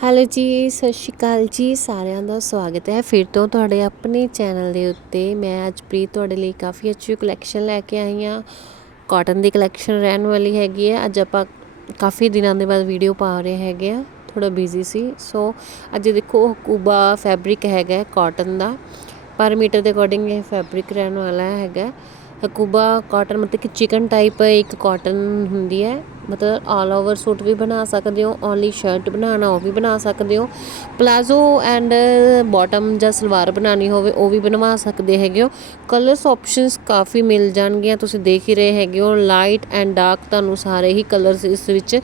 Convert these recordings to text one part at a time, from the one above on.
Hello ਜੀ, ਸਤਿ ਸ਼੍ਰੀ ਅਕਾਲ ਜੀ, ਸਾਰਿਆਂ ਦਾ ਸਵਾਗਤ ਹੈ। ਫਿਰ ਤੋਂ ਤੁਹਾਡੇ ਆਪਣੇ ਚੈਨਲ ਦੇ ਉੱਤੇ ਮੈਂ ਅੱਜ ਪ੍ਰੀਤ ਤੁਹਾਡੇ ਲਈ ਕਾਫੀ ਅੱਛੀ ਕਲੈਕਸ਼ਨ ਲੈ ਕੇ ਆਈ ਹਾਂ। ਕਾਟਨ ਦੀ ਕਲੈਕਸ਼ਨ ਰਹਿਣ ਵਾਲੀ ਹੈਗੀ ਹੈ। ਅੱਜ ਆਪਾਂ ਕਾਫੀ ਦਿਨਾਂ ਦੇ ਬਾਅਦ ਵੀਡੀਓ ਪਾ ਰਹੇ ਹੈਗੇ ਆ ਥੋੜਾ ਬਿਜ਼ੀ ਸੀ। ਸੋ ਅੱਜ ਦੇਖੋ, ਹਕੂਬਾ ਫੈਬਰਿਕ ਹੈਗਾ ਕਾਟਨ ਦਾ। ਪਰ ਮੀਟਰ ਦੇ ਅਕੋਰਡਿੰਗ ਇਹ ਫੈਬਰਿਕ ਰਹਿਣ ਵਾਲਾ ਹੈਗਾ ਹਕੂਬਾ ਕਾਟਨ ਮਤਲਬ ਕਿ ਚਿਕਨ ਟਾਈਪ ਇੱਕ ਕਾਟਨ ਹੁੰਦੀ ਹੈ। ਮਤਲਬ ਆਲ ਓਵਰ ਸੂਟ ਵੀ ਬਣਾ ਸਕਦੇ ਹੋ ਓਨਲੀ ਸ਼ਰਟ ਬਣਾਉਣਾ ਉਹ ਵੀ ਬਣਾ ਸਕਦੇ ਹੋ। ਪਲਾਜ਼ੋ ਐਂਡ ਬਾਟਮ ਜਾਂ ਸਲਵਾਰ ਬਣਾਉਣੀ ਹੋਵੇ, ਉਹ ਵੀ ਬਣਵਾ ਸਕਦੇ ਹੈਗੇ ਹੋ। ਕਲਰਸ ਆਪਸ਼ਨਸ ਕਾਫੀ ਮਿਲ ਜਾਣਗੀਆਂ, ਤੁਸੀਂ ਦੇਖ ਹੀ ਰਹੇ ਹੈਗੇ ਹੋ। ਲਾਈਟ ਐਂਡ ਡਾਰਕ ਤੁਹਾਨੂੰ ਸਾਰੇ ਹੀ ਕਲਰਸ ਇਸ ਵਿੱਚ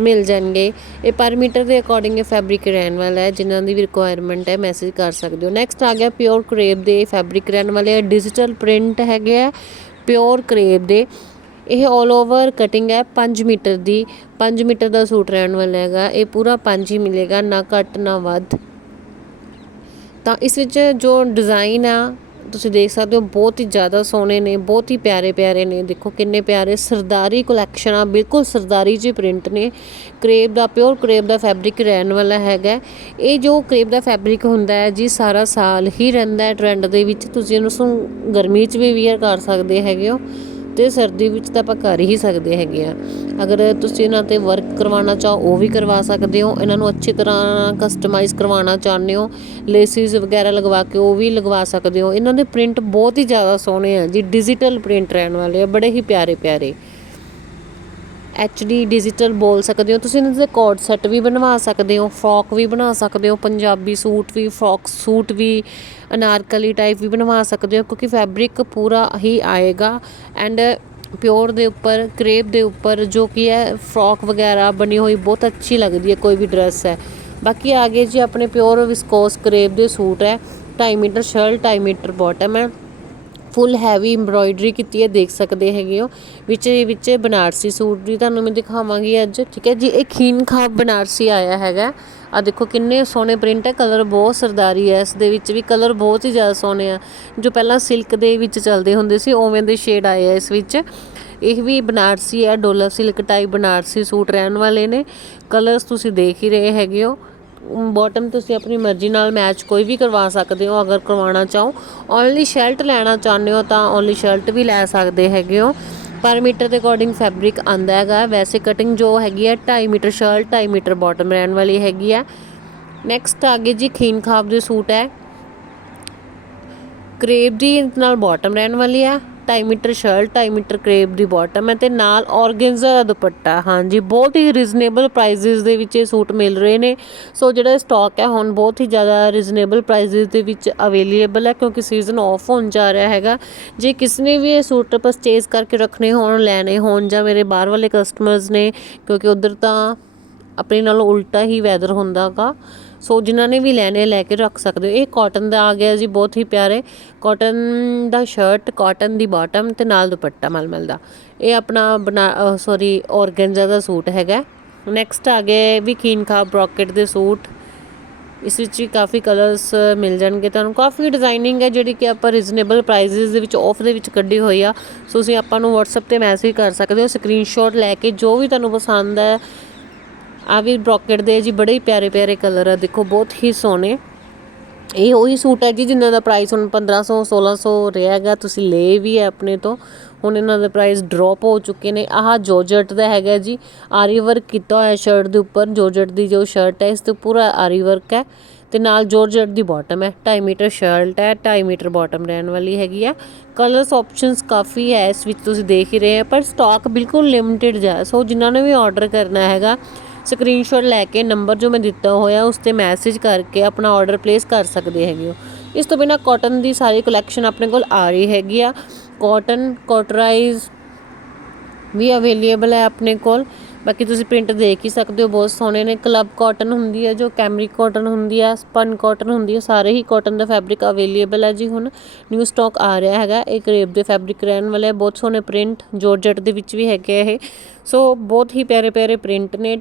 ਮਿਲ ਜਾਣਗੇ। ਇਹ ਪਰ ਮੀਟਰ ਦੇ ਅਕੋਰਡਿੰਗ ਇਹ ਫੈਬਰਿਕ ਰਹਿਣ ਵਾਲਾ ਹੈ, ਜਿਨ੍ਹਾਂ ਦੀ ਵੀ ਰਿਕੁਆਇਰਮੈਂਟ ਹੈ ਮੈਸੇਜ ਕਰ ਸਕਦੇ ਹੋ। ਨੈਕਸਟ ਆ ਗਿਆ ਪਿਓਰ ਕਰੇਪ ਦੇ ਫੈਬਰਿਕ ਰਹਿਣ ਵਾਲੇ ਡਿਜੀਟਲ ਪ੍ਰਿੰਟ ਹੈਗੇ ਆ ਪਿਓਰ ਕਰੇਪ ਦੇ। ਇਹ 올 ਓਵਰ ਕਟਿੰਗ ਹੈ 5 ਮੀਟਰ ਦੀ। 5 ਮੀਟਰ ਦਾ ਸੂਟ ਰਹਿਣ ਵਾਲਾ ਹੈਗਾ। ਇਹ ਪੂਰਾ 5 ਹੀ ਮਿਲੇਗਾ, ਨਾ ਘੱਟ, ਨਾ ਵੱਧ। ਤਾਂ ਇਸ ਵਿੱਚ ਜੋ ਡਿਜ਼ਾਈਨ ਆ ਤੁਸੀਂ ਦੇਖ ਸਕਦੇ ਹੋ, ਬਹੁਤ ਹੀ ਜ਼ਿਆਦਾ ਸੋਹਣੇ ਨੇ, ਬਹੁਤ ਹੀ ਪਿਆਰੇ ਪਿਆਰੇ ਨੇ। ਦੇਖੋ ਕਿੰਨੇ ਪਿਆਰੇ ਸਰਦਾਰੀ ਕਲੈਕਸ਼ਨ ਆ, ਬਿਲਕੁਲ ਸਰਦਾਰੀ ਜੀ ਪ੍ਰਿੰਟ ਨੇ। ਕਰੇਬ ਦਾ ਪਿਓਰ ਕਰੇਬ ਦਾ ਫੈਬਰਿਕ ਰਹਿਣ ਵਾਲਾ ਹੈਗਾ। ਇਹ ਜੋ ਕਰੇਬ ਦਾ ਫੈਬਰਿਕ ਹੁੰਦਾ ਹੈ ਜੀ, ਸਾਰਾ ਸਾਲ ਹੀ ਰਹਿੰਦਾ ਹੈ ਟ੍ਰੈਂਡ ਦੇ ਵਿੱਚ। ਤੁਸੀਂ ਇਹਨੂੰ ਗਰਮੀ 'ਚ ਵੀ ਵੇਅਰ ਕਰ ਸਕਦੇ ਹੈਗੇ ਹੋ। ਤੇ ਸਰਦੀ ਵਿੱਚ ਤਾਂ ਆਪਾਂ ਕਰ ਹੀ ਸਕਦੇ ਹੈਗੇ ਆ। ਅਗਰ ਤੁਸੀਂ ਇਹਨਾਂ ਤੇ ਵਰਕ ਕਰਵਾਉਣਾ ਚਾਹੋ, ਉਹ ਵੀ ਕਰਵਾ ਸਕਦੇ ਹੋ। ਇਹਨਾਂ ਨੂੰ ਅੱਛੀ ਤਰ੍ਹਾਂ ਕਸਟਮਾਈਜ਼ ਕਰਵਾਉਣਾ ਚਾਹੁੰਦੇ ਹੋ। ਲੇਸਿਸ ਵਗੈਰਾ ਲਗਵਾ ਕੇ ਉਹ ਵੀ ਲਗਵਾ ਸਕਦੇ ਹੋ। ਇਹਨਾਂ ਦੇ ਪ੍ਰਿੰਟ ਬਹੁਤ ਹੀ ਜ਼ਿਆਦਾ ਸੋਹਣੇ ਆ ਜੀ। ਡਿਜੀਟਲ ਪ੍ਰਿੰਟ ਰਹਿਣ ਵਾਲੇ ਆ। ਬੜੇ ਹੀ ਪਿਆਰੇ ਪਿਆਰੇ ਐਚਡੀ ਡਿਜੀਟਲ ਬੋਲ ਸਕਦੇ ਹੋ। ਤੁਸੀਂ ਇਹਨਾਂ ਦੇ ਕੋਡ ਸੈੱਟ ਵੀ ਬਣਵਾ ਸਕਦੇ ਹੋ, ਫਰੋਕ ਵੀ ਬਣਾ ਸਕਦੇ ਹੋ, ਪੰਜਾਬੀ ਸੂਟ ਵੀ, ਫਰੋਕ ਸੂਟ ਵੀ, ਅਨਾਰਕਲੀ ਟਾਈਪ ਵੀ ਬਣਵਾ ਸਕਦੇ ਹੋ, ਕਿਉਂਕਿ ਫੈਬਰਿਕ ਪੂਰਾ ਹੀ ਆਏਗਾ। ਐਂਡ ਪਿਓਰ ਦੇ ਉੱਪਰ ਕਰੇਪ ਦੇ ਉੱਪਰ ਜੋ ਕਿ ਹੈ, ਫਰੋਕ ਵਗੈਰਾ ਬਣੀ ਹੋਈ ਬਹੁਤ ਅੱਛੀ ਲੱਗਦੀ ਹੈ, ਕੋਈ ਵੀ ਡਰੈਸ ਹੈ। ਬਾਕੀ ਆਗੇ ਜੀ, ਆਪਣੇ ਪਿਓਰ ਵਿਸਕੋਸ ਕਰੇਪ ਦੇ ਸੂਟ ਹੈ। 2.5 ਮੀਟਰ, ਸ਼ਰਟ 2.5 ਮੀਟਰ ਬਾਟਮ ਹੈ। ਫੁੱਲ ਹੈਵੀ ਐਮਬ੍ਰੋਇਡਰੀ ਕੀਤੀ ਹੈ, ਦੇਖ ਸਕਦੇ ਹੈਗੇ ਹੋ। ਵਿੱਚ ਵਿੱਚ ਬਨਾਰਸੀ ਸੂਟ ਵੀ ਤੁਹਾਨੂੰ ਮੈਂ ਦਿਖਾਵਾਂਗੀ ਅੱਜ, ਠੀਕ ਹੈ ਜੀ। ਇਹ ਖੀਨ ਖਾਬ ਬਨਾਰਸੀ ਆਇਆ ਹੈਗਾ। ਆ ਦੇਖੋ ਕਿੰਨੇ ਸੋਹਣੇ ਪ੍ਰਿੰਟ ਹੈ, ਕਲਰ ਬਹੁਤ ਸਰਦਾਰੀ ਹੈ। ਇਸ ਦੇ ਵਿੱਚ ਵੀ ਕਲਰ ਬਹੁਤ ਹੀ ਜ਼ਿਆਦਾ ਸੋਹਣੇ ਆ। ਜੋ ਪਹਿਲਾਂ ਸਿਲਕ ਦੇ ਵਿੱਚ ਚੱਲਦੇ ਹੁੰਦੇ ਸੀ, ਉਵੇਂ ਦੇ ਸ਼ੇਡ ਆਏ ਆ ਇਸ ਵਿੱਚ। ਇਹ ਵੀ ਬਨਾਰਸੀ ਹੈ, ਡੋਲਾ ਸਿਲਕ ਟਾਈਪ ਬਨਾਰਸੀ ਸੂਟ ਰਹਿਣ ਵਾਲੇ ਨੇ। ਕਲਰਸ ਤੁਸੀਂ ਦੇਖ ਹੀ ਰਹੇ ਹੈਗੇ ਹੋ। ਬਾਟਮ ਤੁਸੀਂ ਆਪਣੀ ਮਰਜ਼ੀ ਨਾਲ ਮੈਚ ਕੋਈ ਵੀ ਕਰਵਾ ਸਕਦੇ ਹੋ, ਅਗਰ ਕਰਵਾਉਣਾ ਚਾਹੋ। ਓਨਲੀ ਸ਼ਰਟ ਲੈਣਾ ਚਾਹੁੰਦੇ ਹੋ ਤਾਂ ਓਨਲੀ ਸ਼ਰਟ ਵੀ ਲੈ ਸਕਦੇ ਹੈਗੇ ਹੋ। ਪਰ ਮੀਟਰ ਦੇ ਅਕੋਰਡਿੰਗ ਫੈਬਰਿਕ ਆਂਦਾ ਹੈਗਾ। ਵੈਸੇ ਕਟਿੰਗ ਜੋ ਹੈਗੀ ਹੈ 2.5 ਮੀਟਰ ਸ਼ਰਟ 2.5 ਮੀਟਰ ਬਾਟਮ ਰਹਿਣ ਵਾਲੀ ਹੈਗੀ ਹੈ। ਨੈਕਸਟ ਆਗੇ ਜੀ ਖੀਨ ਖਾਬ ਦੇ ਸੂਟ ਹੈ। ਕਰੇਪ ਦੀ ਨਾਲ ਬਾਟਮ ਰਹਿਣ ਵਾਲੀ ਹੈ। 2.5 ਮੀਟਰ ਸ਼ਰਟ 2.5 ਮੀਟਰ ਕਰੇਪ ਦੀ ਬਾਟਮ ਹੈ ਤੇ ਨਾਲ ਔਰਗੈਂਜ਼ਾ ਦਾ ਦੁਪੱਟਾ, ਹਾਂਜੀ, ਬਹੁਤ ਹੀ ਰੀਜ਼ਨੇਬਲ ਪ੍ਰਾਈਸਿਸ ਦੇ ਵਿੱਚ ਇਹ ਸੂਟ ਮਿਲ ਰਹੇ ਨੇ। ਸੋ ਜਿਹੜਾ ਸਟਾਕ ਹੈ, ਹੁਣ ਬਹੁਤ ਹੀ ਜ਼ਿਆਦਾ ਰੀਜ਼ਨੇਬਲ ਪ੍ਰਾਈਸਿਸ ਦੇ ਵਿੱਚ ਅਵੇਲੇਬਲ ਹੈ ਕਿਉਂਕਿ ਸੀਜ਼ਨ ਆਫ ਹੋਣ ਜਾ ਰਿਹਾ ਹੈਗਾ। ਜੇ ਕਿਸ ਨੇ ਵੀ ਇਹ ਸੂਟ ਪਰਚੇਜ਼ ਕਰਕੇ ਰੱਖਣੇ ਹੋਣ, ਲੈਣੇ ਹੋਣ ਜਾਂ ਮੇਰੇ ਬਾਹਰ ਵਾਲੇ ਕਸਟਮਰਸ ਨੇ, ਕਿਉਂਕਿ ਉਧਰ ਤਾਂ ਆਪਣੇ ਨਾਲੋਂ ਉਲਟਾ ਹੀ ਵੈਦਰ ਹੁੰਦਾਗਾ ਸੋ ਜਿਨ੍ਹਾਂ ਨੇ ਵੀ ਲੈਣੇ ਲੈ ਕੇ ਰੱਖ ਸਕਦੇ ਹੋ। ਇਹ ਕਾਟਨ ਦਾ ਆ ਗਿਆ ਜੀ, ਬਹੁਤ ਹੀ ਪਿਆਰੇ। ਕਾਟਨ ਦਾ ਸ਼ਰਟ ਕਾਟਨ ਦੀ ਬਾਟਮ ਤੇ ਨਾਲ ਦੁਪੱਟਾ ਮਲਮਲ ਦਾ। ਇਹ ਆਪਣਾ ਬਣਾ ਸੌਰੀ ਔਰਗੈਂਜਾ ਦਾ ਸੂਟ ਹੈਗਾ। ਨੈਕਸਟ ਆ ਗਏ ਵੀ ਖੀਨ ਖਾ ਦੇ ਸੂਟ। ਇਸ ਵਿੱਚ ਵੀ ਕਾਫੀ ਕਲਰਸ ਮਿਲ ਜਾਣਗੇ ਤੁਹਾਨੂੰ। ਕਾਫੀ ਡਿਜ਼ਾਈਨਿੰਗ ਹੈ ਜਿਹੜੀ ਕਿ ਆਪਾਂ ਰੀਜ਼ਨੇਬਲ ਪ੍ਰਾਈਸਿਸ ਦੇ ਵਿੱਚ ਆਫ ਦੇ ਵਿੱਚ ਕੱਢੀ ਹੋਈ ਆ। ਸੋ ਤੁਸੀਂ ਆਪਾਂ ਨੂੰ WhatsApp ਤੇ ਮੈਸੇਜ ਕਰ ਸਕਦੇ ਹੋ ਸਕਰੀਨਸ਼ਾਟ ਲੈ ਕੇ ਜੋ ਵੀ ਤੁਹਾਨੂੰ ਪਸੰਦ ਹੈ। ਆ ਵੀ ਬ੍ਰੋਕਟ ਦੇ ਜੀ ਬੜੇ ਹੀ ਪਿਆਰੇ ਪਿਆਰੇ ਕਲਰ ਆ, ਦੇਖੋ ਬਹੁਤ ਹੀ ਸੋਹਣੇ। ਇਹ ਉਹੀ ਸੂਟ ਹੈ ਜੀ ਜਿਨ੍ਹਾਂ ਦਾ ਪ੍ਰਾਈਸ ਹੁਣ 1500 1600 ਰਿਹਾ ਹੈਗਾ, ਤੁਸੀਂ ਲੇ ਵੀ ਹੈ ਆਪਣੇ ਤੋਂ। ਹੁਣ ਇਹਨਾਂ ਦੇ ਪ੍ਰਾਈਸ ਡ੍ਰੌਪ ਹੋ ਚੁੱਕੇ ਨੇ। ਆਹ ਜੋਰਜਟ ਦਾ ਹੈਗਾ ਜੀ, ਆਰੀ ਵਰਕ ਕੀਤਾ ਹੋਇਆ ਸ਼ਰਟ ਦੇ ਉੱਪਰ। ਜੋਰਜਟ ਦੀ ਜੋ ਸ਼ਰਟ ਹੈ, ਇਸ ਤੇ ਪੂਰਾ ਆਰੀ ਵਰਕ ਹੈ। ਤੇ ਨਾਲ ਜੋਰਜਟ ਦੀ ਬਾਟਮ ਹੈ 2.5 ਮੀਟਰ ਸ਼ਰਟ ਹੈ 2.5 ਮੀਟਰ ਬਾਟਮ ਰਹਿਣ ਵਾਲੀ ਹੈਗੀ ਆ ਕਲਰਸ ਆਪਸ਼ਨਸ ਕਾਫੀ ਹੈ, ਇਸ ਵਿੱਚ ਤੁਸੀਂ ਦੇਖ ਹੀ ਰਹੇ ਹੋ, ਪਰ ਸਟਾਕ ਬਿਲਕੁਲ ਲਿਮਿਟਿਡ ਜਾ। ਸੋ ਜਿਨ੍ਹਾਂ ਨੇ ਵੀ ਆਰਡਰ ਕਰਨਾ ਹੈਗਾ ਸਕਰੀਨਸ਼ਾਟ ਲੈ ਕੇ ਨੰਬਰ ਜੋ ਮੈਂ ਦਿੱਤਾ ਹੋਇਆ, ਉਸ ਤੇ ਮੈਸੇਜ ਕਰਕੇ ਆਪਣਾ ਆਰਡਰ ਪਲੇਸ ਕਰ ਸਕਦੇ ਹੈਗੇ ਹੋ। ਇਸ ਤੋਂ ਬਿਨਾ ਕਾਟਨ ਦੀ ਸਾਰੀ ਕਲੈਕਸ਼ਨ ਆਪਣੇ ਕੋਲ ਆ ਰਹੀ ਹੈਗੀ ਆ। ਕਾਟਨ ਕੋਟਰਾਈਜ਼ ਵੀ ਅਵੇਲੇਬਲ ਹੈ ਆਪਣੇ ਕੋਲ। ਬਾਕੀ ਤੁਸੀਂ ਪ੍ਰਿੰਟ ਦੇਖ ਹੀ ਸਕਦੇ ਹੋ, ਬਹੁਤ ਸੋਹਣੇ ਨੇ। ਕਲੱਬ ਕਾਟਨ ਹੁੰਦੀ ਹੈ ਜੋ ਕੈਮਰਿਕ ਕਾਟਨ ਹੁੰਦੀ ਹੈ ਸਪਨ ਕਾਟਨ ਹੁੰਦੀ ਹੈ ਸਾਰੇ ਹੀ ਕਾਟਨ ਦਾ ਫੈਬਰਿਕ ਅਵੇਲੇਬਲ ਹੈ ਜੀ ਹੁਣ। ਨਿਊ ਸਟਾਕ ਆ ਰਿਹਾ ਹੈਗਾ, ਇਹ ਕਰੇਬ ਦੇ ਫੈਬਰਿਕ ਰਹਿਣ ਵਾਲੇ ਬਹੁਤ ਸੋਹਣੇ ਪ੍ਰਿੰਟ ਜੋਰਜਟ ਦੇ ਵਿੱਚ ਵੀ ਹੈਗੇ ਇਹ। ਸੋ ਬਹੁਤ ਹੀ ਪਿਆਰੇ ਪਿਆਰੇ ਪ੍ਰਿੰਟ ਨੇ।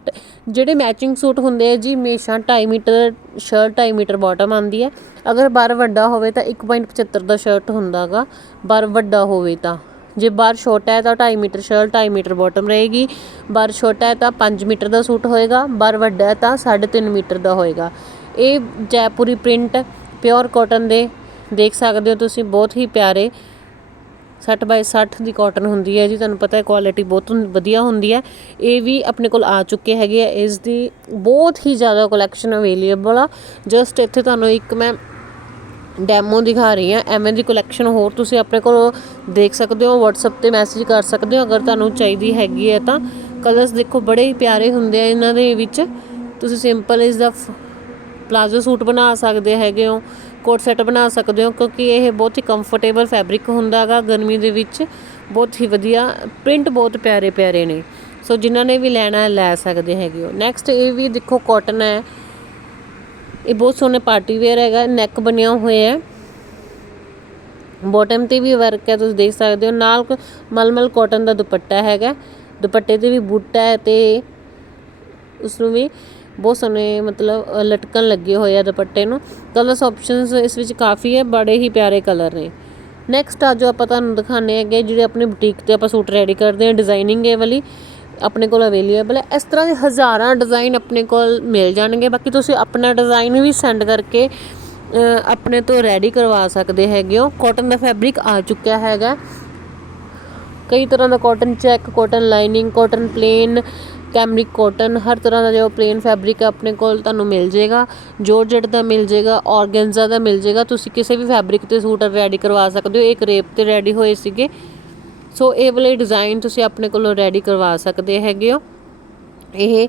ਜਿਹੜੇ ਮੈਚਿੰਗ ਸੂਟ ਹੁੰਦੇ ਆ ਜੀ, ਹਮੇਸ਼ਾ 2.5 ਮੀਟਰ ਸ਼ਰਟ 2.5 ਮੀਟਰ ਬਾਟਮ ਆਂਦੀ ਹੈ ਅਗਰ ਬਾਰ ਵੱਡਾ ਹੋਵੇ ਤਾਂ 1.75 ਦਾ ਸ਼ਰਟ ਹੁੰਦਾਗਾ। ਬਾਰ ਵੱਡਾ ਹੋਵੇ ਤਾਂ। ਜੇ ਬਾਹਰ ਛੋਟਾ ਹੈ ਤਾਂ 2.5 ਮੀਟਰ ਸ਼ਰਟ 2.5 ਮੀਟਰ ਬਾਟਮ ਰਹੇਗੀ। ਬਾਹਰ ਛੋਟਾ ਹੈ ਤਾਂ 5 ਮੀਟਰ ਦਾ ਸੂਟ ਹੋਏਗਾ। ਬਾਹਰ ਵੱਡਾ ਹੈ ਤਾਂ 3.5 ਮੀਟਰ ਦਾ ਹੋਏਗਾ। ਇਹ ਜੈਪੁਰੀ ਪ੍ਰਿੰਟ ਪਿਓਰ ਕਾਟਨ ਦੇ। ਦੇਖ ਸਕਦੇ ਹੋ ਤੁਸੀਂ, ਬਹੁਤ ਹੀ ਪਿਆਰੇ। 60 ਬਾਈ 60 ਦੀ ਕਾਟਨ ਹੁੰਦੀ ਹੈ ਜੀ। ਤੁਹਾਨੂੰ ਪਤਾ ਹੈ ਕੁਆਲਿਟੀ ਬਹੁਤ ਵਧੀਆ ਹੁੰਦੀ ਹੈ। ਇਹ ਵੀ ਆਪਣੇ ਕੋਲ ਆ ਚੁੱਕੇ ਹੈਗੇ ਆ। ਇਸ ਦੀ ਬਹੁਤ ਹੀ ਜ਼ਿਆਦਾ ਕਲੈਕਸ਼ਨ ਅਵੇਲੇਬਲ ਆ। ਜਸਟ ਇੱਥੇ ਤੁਹਾਨੂੰ ਇੱਕ ਮੈਂ ਡੈਮੋ ਦਿਖਾ ਰਹੀ ਹਾਂ, ਐਵੇਂ ਦੀ ਕਲੈਕਸ਼ਨ ਹੋਰ ਤੁਸੀਂ ਆਪਣੇ ਕੋਲ ਦੇਖ ਸਕਦੇ ਹੋ, WhatsApp ਤੇ ਮੈਸੇਜ ਕਰ ਸਕਦੇ ਹੋ, ਅਗਰ ਤੁਹਾਨੂੰ ਚਾਹੀਦੀ ਹੈਗੀ ਹੈ ਤਾਂ। ਕਲਰਸ ਦੇਖੋ ਬੜੇ ਹੀ ਪਿਆਰੇ ਹੁੰਦੇ ਆ ਇਹਨਾਂ ਦੇ ਵਿੱਚ। ਤੁਸੀਂ ਸਿੰਪਲ ਇਸ ਦਾ ਪਲਾਜ਼ੋ ਸੂਟ ਬਣਾ ਸਕਦੇ ਹੈਗੇ ਹੋ, ਕੋਟ ਸੈਟ ਬਣਾ ਸਕਦੇ ਹੋ, ਕਿਉਂਕਿ ਇਹ ਬਹੁਤ ਹੀ ਕੰਫਰਟੇਬਲ ਫੈਬਰਿਕ ਹੁੰਦਾ ਹੈਗਾ ਗਰਮੀ ਦੇ ਵਿੱਚ। ਬਹੁਤ ਹੀ ਵਧੀਆ ਪ੍ਰਿੰਟ ਬਹੁਤ ਪਿਆਰੇ ਪਿਆਰੇ ਨੇ। ਸੋ ਜਿਨ੍ਹਾਂ ਨੇ ਵੀ ਲੈਣਾ ਹੈ, ਲੈ ਸਕਦੇ ਹੈਗੇ ਹੋ। ਨੈਕਸਟ ਇਹ ਵੀ ਦੇਖੋ ਕਾਟਨ ਹੈ। ਇਹ ਬਹੁਤ ਸੋਹਣੇ ਪਾਰਟੀ ਵੇਅਰ ਹੈਗਾ ਨੈਕ ਬਣਿਆ ਹੋਇਆ ਹੈ। ਬਾਟਮ ਤੇ ਵੀ ਵਰਕ ਹੈ, ਤੁਸੀਂ ਦੇਖ ਸਕਦੇ ਹੋ। ਨਾਲ ਕ- ਮਲਮਲ ਕਾਟਨ ਦਾ ਦੁਪੱਟਾ ਹੈਗਾ। ਦੁਪੱਟੇ ਤੇ ਵੀ ਬੂਟਾ ਹੈ ਤੇ ਉਸ ਨੂੰ ਵੀ ਬਹੁਤ ਸੋਹਣੇ ਮਤਲਬ ਲਟਕਣ ਲੱਗੇ ਹੋਏ ਆ ਦੁਪੱਟੇ ਨੂੰ। ਕਲਰਸ ਆਪਸ਼ਨਸ ਇਸ ਵਿੱਚ ਕਾਫੀ ਹੈ, ਬੜੇ ਹੀ ਪਿਆਰੇ ਕਲਰ ਨੇ। ਨੈਕਸਟ ਆ ਜੋ ਆਪਾਂ ਤੁਹਾਨੂੰ ਦਿਖਾਣੇ ਹੈਗੇ, ਜਿਹੜੇ ਆਪਣੇ ਬੁਟੀਕ ਤੇ ਆਪਾਂ ਸੂਟ ਰੈਡੀ ਕਰਦੇ ਹਾਂ ਡਿਜ਼ਾਈਨਿੰਗ ਹੈ ਵਾਲੀ। ਆਪਣੇ ਕੋਲ ਅਵੇਲੇਬਲ ਹੈ। ਇਸ ਤਰ੍ਹਾਂ ਦੇ ਹਜ਼ਾਰਾਂ ਡਿਜ਼ਾਈਨ ਆਪਣੇ ਕੋਲ ਮਿਲ ਜਾਣਗੇ। ਬਾਕੀ ਤੁਸੀਂ ਆਪਣਾ ਡਿਜ਼ਾਈਨ ਵੀ ਸੈਂਡ ਕਰਕੇ ਆਪਣੇ ਤੋਂ ਰੈਡੀ ਕਰਵਾ ਸਕਦੇ ਹੈਗੇ ਹੋ। ਕਾਟਨ ਦਾ ਫੈਬਰਿਕ ਆ ਚੁੱਕਿਆ ਹੈਗਾ। ਕਈ ਤਰ੍ਹਾਂ ਦਾ cotton check cotton lining cotton plain cambric cotton ਹਰ ਤਰ੍ਹਾਂ ਦਾ ਜੋ ਪਲੇਨ ਫੈਬਰਿਕ ਆਪਣੇ ਕੋਲ ਤੁਹਾਨੂੰ ਮਿਲ ਜਾਏਗਾ। ਜੋਰਜਟ ਦਾ ਮਿਲ ਜਾਏਗਾ ਔਰਗੈਂਜ਼ਾ ਦਾ ਮਿਲ ਜਾਏਗਾ। ਤੁਸੀਂ ਕਿਸੇ ਵੀ ਫੈਬਰਿਕ ਤੇ ਸੂਟ ਰੈਡੀ ਕਰਵਾ ਸਕਦੇ ਹੋ। ਇਹ ਕਰੇਪ ਤੇ ਰੈਡੀ ਹੋਏ ਸੀਗੇ। ਸੋ ਇਹ ਵਾਲੇ ਡਿਜ਼ਾਈਨ ਤੁਸੀਂ ਆਪਣੇ ਕੋਲੋਂ ਰੈਡੀ ਕਰਵਾ ਸਕਦੇ ਹੈਗੇ ਹੋ। ਇਹ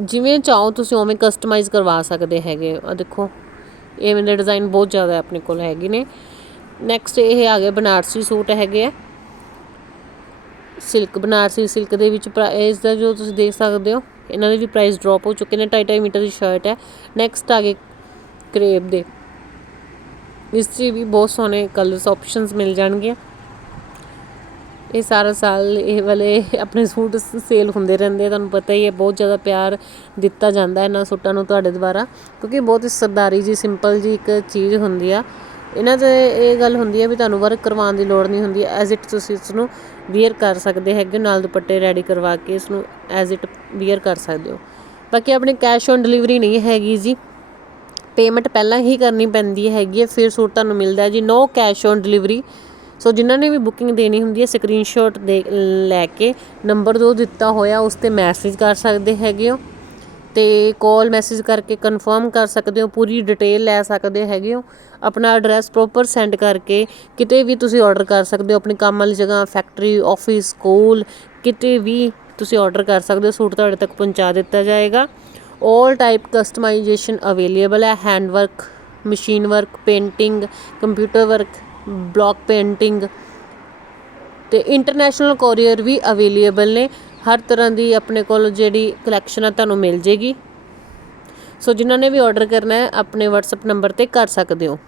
ਜਿਵੇਂ ਚਾਹੋ ਤੁਸੀਂ ਉਵੇਂ ਕਸਟਮਾਈਜ਼ ਕਰਵਾ ਸਕਦੇ ਹੈਗੇ ਆ ਦੇਖੋ, ਇਹ ਮੇਰੇ ਡਿਜ਼ਾਈਨ ਬਹੁਤ ਜ਼ਿਆਦਾ ਆਪਣੇ ਕੋਲ ਹੈਗੇ ਨੇ। ਨੈਕਸਟ ਇਹ ਆ ਗਏ ਬਨਾਰਸੀ ਸੂਟ ਹੈਗੇ ਆ। ਸਿਲਕ ਬਨਾਰਸੀ ਸਿਲਕ ਦੇ ਵਿੱਚ ਪ੍ਰਾਈਸ ਦਾ ਜੋ ਤੁਸੀਂ ਦੇਖ ਸਕਦੇ ਹੋ, ਇਹਨਾਂ ਦੇ ਵੀ ਪ੍ਰਾਈਸ ਡ੍ਰੌਪ ਹੋ ਚੁੱਕੇ ਨੇ 2.5 ਮੀਟਰ ਦੀ ਸ਼ਰਟ ਹੈ। ਨੈਕਸਟ ਆ ਗਏ ਕਰੇਪ ਦੇ। ਇਸ 'ਚ ਵੀ ਬਹੁਤ ਸੋਹਣੇ ਕਲਰਸ ਆਪਸ਼ਨਸ ਮਿਲ ਜਾਣਗੇ। ਇਹ ਸਾਰਾ ਸਾਲ ਇਹ ਵਾਲੇ ਆਪਣੇ ਸੂਟ ਸੇਲ ਹੁੰਦੇ ਰਹਿੰਦੇ ਆ, ਤੁਹਾਨੂੰ ਪਤਾ ਹੀ ਹੈ ਬਹੁਤ ਜ਼ਿਆਦਾ ਪਿਆਰ ਦਿੱਤਾ ਜਾਂਦਾ ਇਹਨਾਂ ਸੂਟਾਂ ਨੂੰ ਤੁਹਾਡੇ ਦੁਆਰਾ ਕਿਉਂਕਿ ਬਹੁਤ ਹੀ ਸਰਦਾਰੀ ਜੀ ਸਿੰਪਲ ਜੀ ਇੱਕ ਚੀਜ਼ ਹੁੰਦੀ ਆ। ਇਹਨਾਂ 'ਤੇ ਇਹ ਗੱਲ ਹੁੰਦੀ ਹੈ ਵੀ ਤੁਹਾਨੂੰ ਵਰਕ ਕਰਵਾਉਣ ਦੀ ਲੋੜ ਨਹੀਂ ਹੁੰਦੀ ਐਜ਼ ਇਟ ਤੁਸੀਂ ਇਸ ਨੂੰ ਵੀਅਰ ਕਰ ਸਕਦੇ ਹੈਗੇ ਹੋ, ਨਾਲ ਦੁਪੱਟੇ ਰੈਡੀ ਕਰਵਾ ਕੇ ਇਸ ਨੂੰ ਐਜ਼ ਇਟ ਵੀਅਰ ਕਰ ਸਕਦੇ ਹੋ। ਬਾਕੀ ਆਪਣੇ ਕੈਸ਼ ਔਨ ਡਿਲੀਵਰੀ ਨਹੀਂ ਹੈਗੀ ਜੀ। ਪੇਮੈਂਟ ਪਹਿਲਾਂ ਹੀ ਕਰਨੀ ਪੈਂਦੀ ਹੈਗੀ ਹੈ ਫਿਰ ਸੂਟ ਤੁਹਾਨੂੰ ਮਿਲਦਾ ਜੀ no cash on delivery so ਜਿਨ੍ਹਾਂ ਨੇ ਵੀ ਬੁਕਿੰਗ ਦੇਣੀ ਹੁੰਦੀ ਹੈ ਸਕਰੀਨਸ਼ਾਟ ਦੇ ਲੈ ਕੇ ਨੰਬਰ ਦੋ ਦਿੱਤਾ ਹੋਇਆ, ਉਸ ਤੇ ਮੈਸੇਜ ਕਰ ਸਕਦੇ ਹੈਗੇ ਹੋ। ਤੇ ਕਾਲ ਮੈਸੇਜ ਕਰਕੇ ਕਨਫਰਮ ਕਰ ਸਕਦੇ ਹੋ, ਪੂਰੀ ਡਿਟੇਲ ਲੈ ਸਕਦੇ ਹੈਗੇ ਹੋ। ਆਪਣਾ ਐਡਰੈਸ ਪ੍ਰੋਪਰ ਸੈਂਡ ਕਰਕੇ ਕਿਤੇ ਵੀ ਤੁਸੀਂ ਆਰਡਰ ਕਰ ਸਕਦੇ ਹੋ, ਆਪਣੀ ਕੰਮ ਵਾਲੀ ਜਗ੍ਹਾ ਫੈਕਟਰੀ ਆਫਿਸ ਸਕੂਲ ਕਿਤੇ ਵੀ ਤੁਸੀਂ ਆਰਡਰ ਕਰ ਸਕਦੇ ਹੋ, ਸੂਟ ਤੁਹਾਡੇ ਤੱਕ ਪਹੁੰਚਾ ਦਿੱਤਾ ਜਾਏਗਾ। 올 ਟਾਈਪ ਕਸਟਮਾਈਜੇਸ਼ਨ ਅਵੇਲੇਬਲ ਹੈ hand work machine work painting computer work block painting ਅਤੇ ਇੰਟਰਨੈਸ਼ਨਲ ਕੋਰੀਅਰ ਵੀ ਅਵੇਲੇਬਲ ਨੇ। ਹਰ ਤਰ੍ਹਾਂ ਦੀ ਆਪਣੇ ਕੋਲ ਜਿਹੜੀ ਕਲੈਕਸ਼ਨ ਆ ਤੁਹਾਨੂੰ ਮਿਲ ਜੇਗੀ। ਸੋ ਜਿਨ੍ਹਾਂ ਨੇ ਵੀ ਆਰਡਰ ਕਰਨਾ ਆਪਣੇ WhatsApp ਨੰਬਰ ਤੇ ਕਰ ਸਕਦੇ ਹੋ।